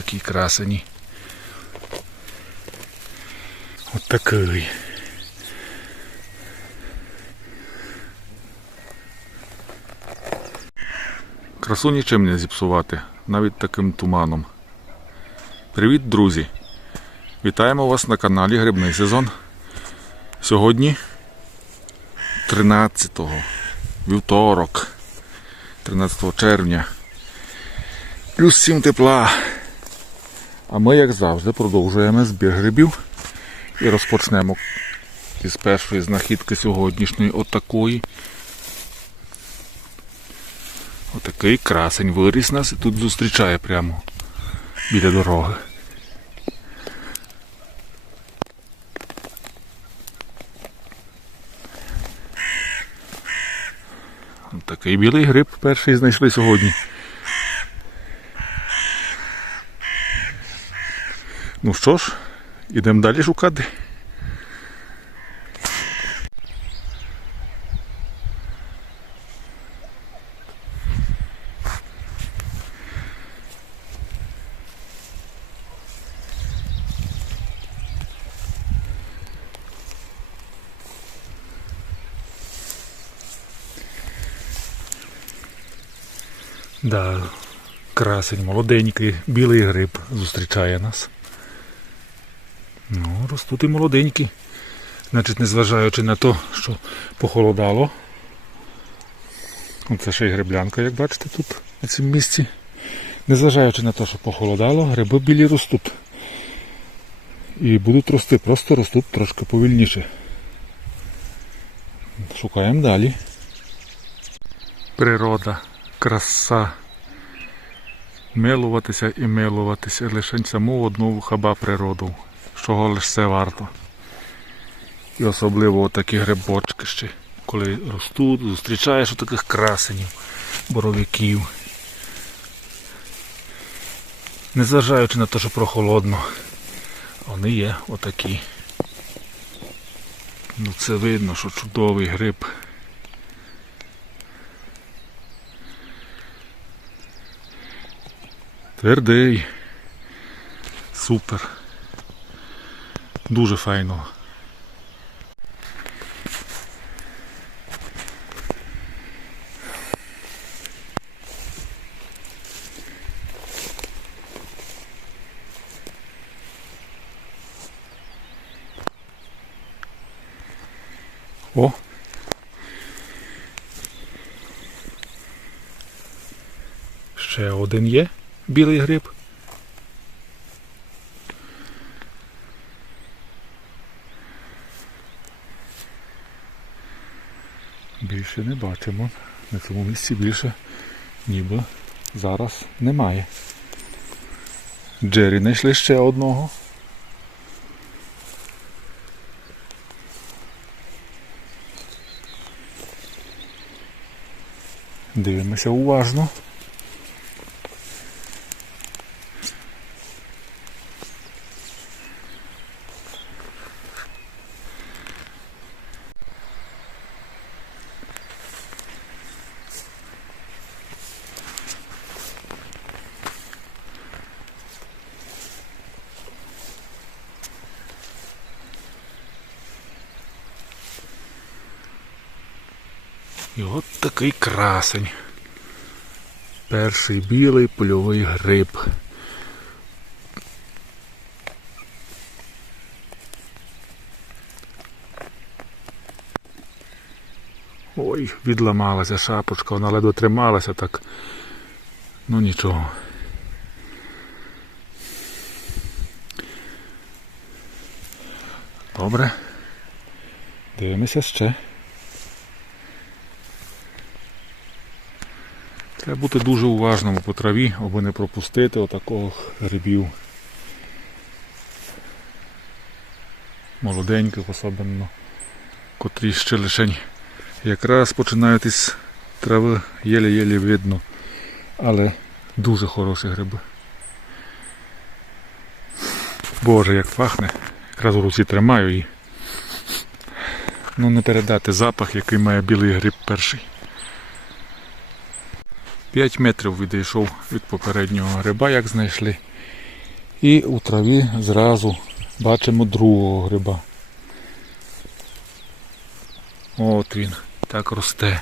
Такі красені. От такий. Красу нічим не зіпсувати, навіть таким туманом. Привіт, друзі! Вітаємо вас на каналі Грибний сезон. Сьогодні 13 вівторок, 13 червня. Плюс 7 тепла. А ми, як завжди, продовжуємо збір грибів і розпочнемо із першої знахідки сьогоднішньої отакої. Отакий красень виріс нас і тут зустрічає прямо біля дороги. Такий білий гриб перший знайшли сьогодні. Ну що ж, ідемо далі шукати. Да, красень, молоденький, білий гриб зустрічає нас. Ну, ростуть і молоденькі. Значить, незважаючи на те, що похолодало. Оце ще й гриблянка, як бачите, тут на цьому місці. Незважаючи на те, що похолодало, гриби білі ростуть. І будуть рости, просто ростуть трошки повільніше. Шукаємо далі. Природа, краса. Милуватися і милуватися лише саму одну хаба природу, чого лише це варто. І особливо такі грибочки ще, коли ростуть, зустрічаєш таких красенів, боровиків. Незважаючи на те, що прохолодно, вони є отакі. Ну це видно, що чудовий гриб. Твердий. Супер. Дуже файно. О! Ще один є білий гриб. Більше не бачимо. На цьому місці більше ніби зараз немає. Джері знайшли ще одного. Дивимося уважно. І от такий красень. Перший білий польовий гриб. Ой, відламалася шапочка, вона ледве трималася так. Ну нічого. Добре. Дивимося ще. Треба бути дуже уважним по траві, аби не пропустити отакого грибів. Молоденьких особливо, котрі ще лишень якраз починають із трави єлі-єлі видно, але дуже хороші гриби. Боже, як пахне, якраз у руці тримаю і ну не передати запах, який має білий гриб перший. 5 метрів відійшов від попереднього гриба, як знайшли. І у траві зразу бачимо другого гриба. От він, так росте.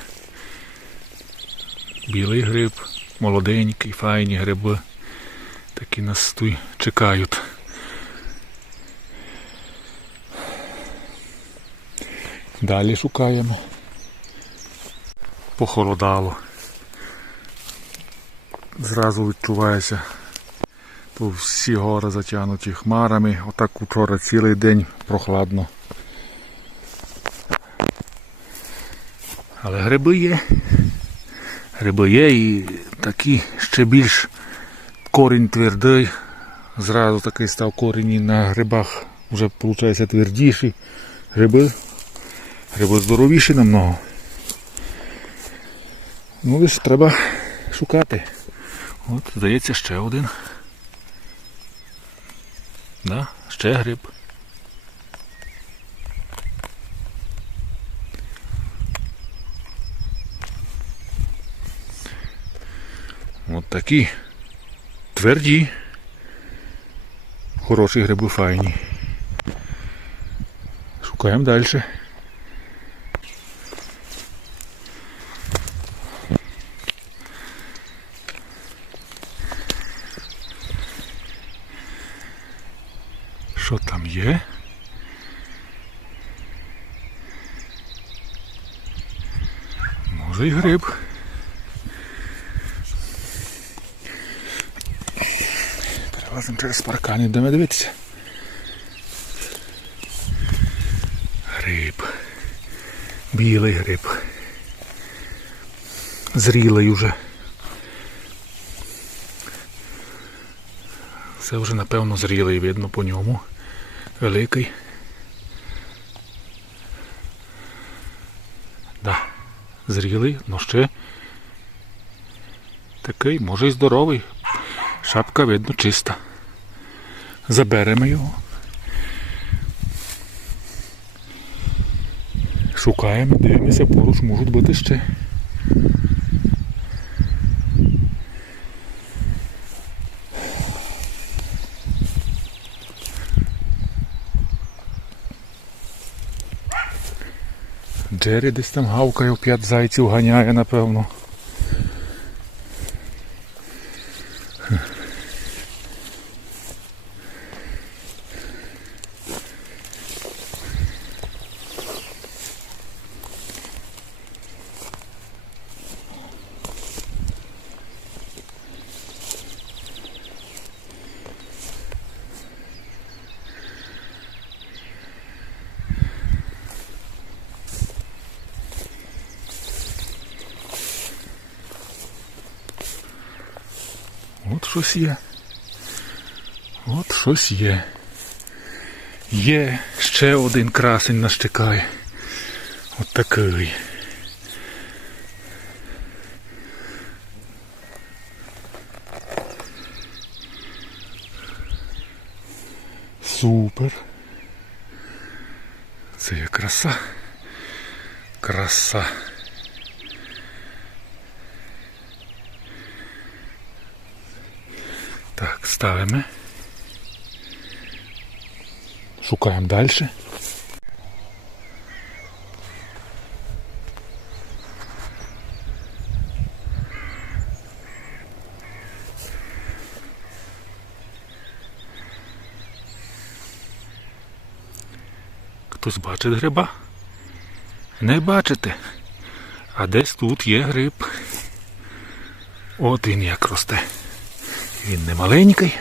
Білий гриб, молоденький, файні гриби. Такі нас тут чекають. Далі шукаємо. Похолодало. Зразу відчувається. Тут всі гори затягнуті хмарами. Отак вчора цілий день прохладно. Але гриби є. Гриби є і такі ще більш корінь твердий. Зразу такий став корінь на грибах вже виходить твердіший. Гриби. Гриби здоровіші намного. Ну лише треба шукати. От, здається, ще один. Да, ще гриб. От такі тверді. Хороші гриби файні. Шукаємо далі. Що там є? Може і гриб. Перелазимо через паркан, йдемо дивитися. Гриб. Білий гриб. Зрілий уже. Це вже напевно зрілий, видно по ньому. Великий. Да, зрілий, але ще такий, може й здоровий. Шапка видно чиста. Заберемо його. Шукаємо, дивимося, поруч можуть бути ще. Джері десь там гавкає, п'ять зайців ганяє, напевно. Щось є. От щось є. Є ще один красень нас чекає. От такий. Супер. Це є краса. Краса. Так, ставимо. Шукаємо далі. Хтось бачить гриба? Не бачите. А десь тут є гриб. От він як росте. Він не маленький.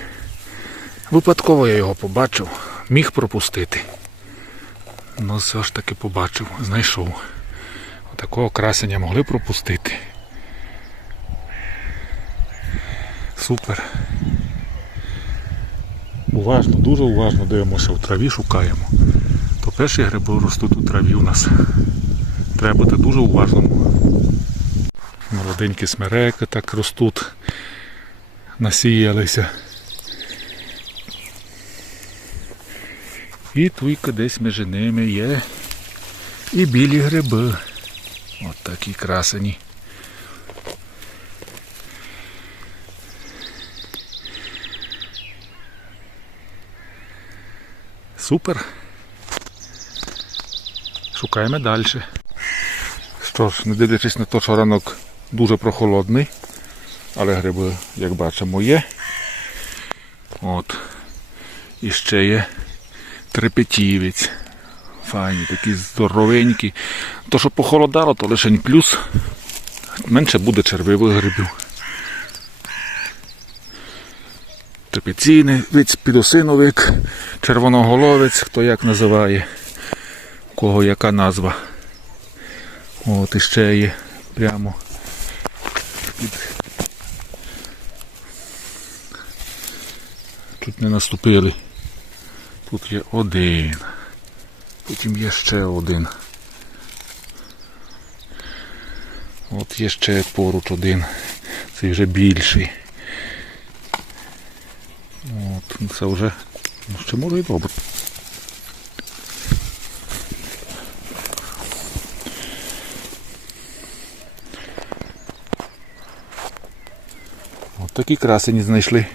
Випадково я його побачив, міг пропустити. Ну все ж таки побачив, знайшов. Такого красення могли пропустити. Супер. Уважно, дуже уважно дивимося в траві, шукаємо. То перші гриби ростуть у траві у нас. Треба бути дуже уважному. Молоденькі смереки так ростуть насіялися. І туйка десь між ними є і білі гриби. От такі красені. Супер. Шукаємо далі. Що ж, не дивлячись на те, що ранок дуже прохолодний, але гриби, як бачимо, є. От. І ще є трепетівець. Файні, такі здоровенькі. То, що похолодало, то лише плюс. Менше буде червивих грибів. Трапеційний вид, підосиновик, червоноголовець, хто як називає, кого яка назва. От іще є прямо під. Тут не наступили. Тут є один. Потім є ще один. От є ще поруч один. Цей вже більший. От, ну це вже ну, ще може і добре. От такі красені знайшли.